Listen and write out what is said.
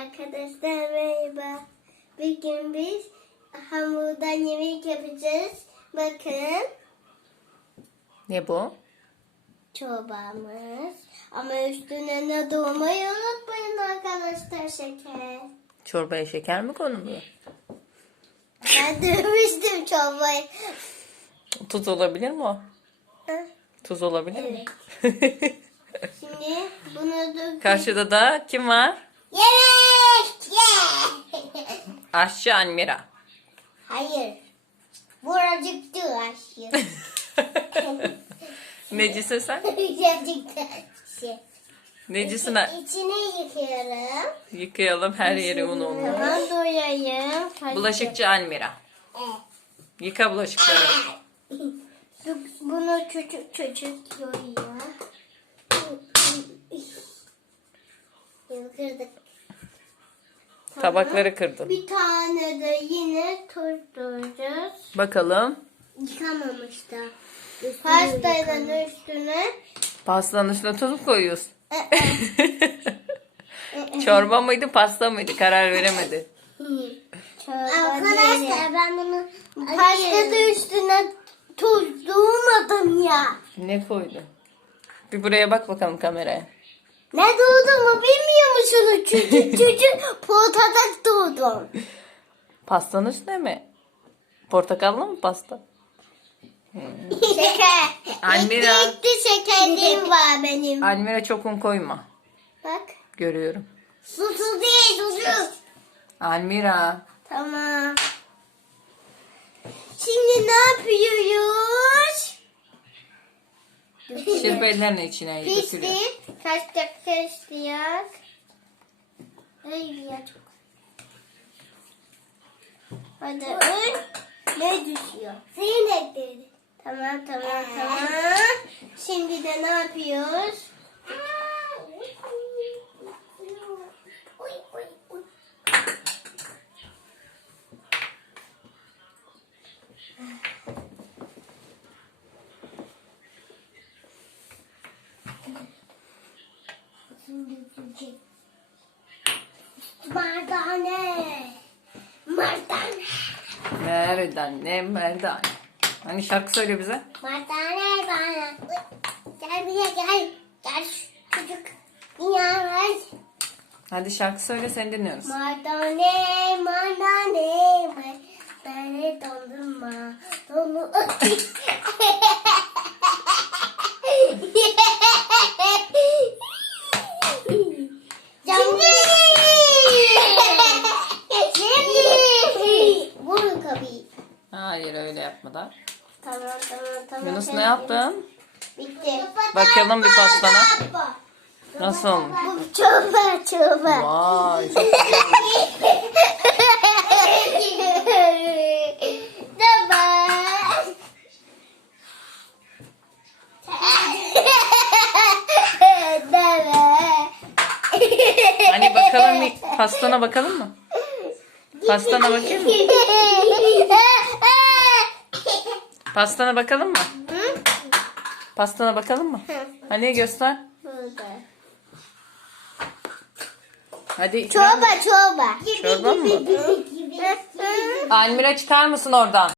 Arkadaşlar merhaba. Bugün biz hamurdan yemek yapacağız. Bakın Ne bu? çorbamız. Ama üstüne ne dolmayı unutmayın arkadaşlar şeker. Çorbaya şeker mi konuluyor? Ben dövmüştüm çorbayı. Tuz olabilir mi o? Hı. Tuz olabilir mi? Şimdi bunu dök. Karşıda da kim var? Yemek! Ye! Aşçı Almira. Hayır. Buracık diyor aşkım. Necisin sen? Birazcık da şey. Necisin? ha? İçine yıkıyorum. Yıkayalım her yeri un olmuş. Tamam doyayım. Bulaşıkçı Almira. Yıka bulaşıkları. Bunu küçük küçük doyuyor. Kırdık. Tabakları kırdın. Bir tane de yine tuz doyacağız. Bakalım. Yıkamamış da. Pastanın üstüne Pastanın üstüne tuz mu koyuyorsun? Çorba mıydı pasta mıydı karar veremedi. Arkadaşlar ben bunu pastada üstüne tuz doğmadım ya. Ne koydu? Bir buraya bak bakalım kameraya. Ne doğduğumu bilmiyor musunuz? Çocuk çocuk portakal doğdum. Pastanın üstüne mi? Portakallı mı pasta? Şeker. Almira. Ekli şekerliğim var benim. Almira çok un koyma. Bak. Görüyorum. Susuz değil susuz. Almira. Tamam. Şimdi ne yapıyoruz? Çırp ellerini içine Pişti. götürüyor. Kaç dakika istiyor? Ay ya çok. Hadi ön. Ne düşüyor? Senin ekleri. Tamam tamam tamam. Şimdi de ne yapıyoruz? Mardane. Mardane. Merdane, merdane. Hani şarkı söyle bize. Mardane bana. Gel buraya gel. Gel çocuk. Yavaş. Hadi şarkı söyle seni dinliyoruz. Mardane, mardane, mardane dondurma. Donu. Şimdi. Şimdi. Vurun kapıyı. Hayır öyle yapmadan. Tamam tamam tamam. Yunus ne yaptın? Bitti. Bakalım bir pastana. Nasıl çorba çorba. Vay çok. Hani bakalım bir pastana bakalım mı? Pastana bakayım mı? Pastana bakalım mı? Hı? Pastana bakalım mı? Hani göster. Burada. Hadi. Çorba çorba. Çorba mı? Hı. Almira çıkar mısın oradan?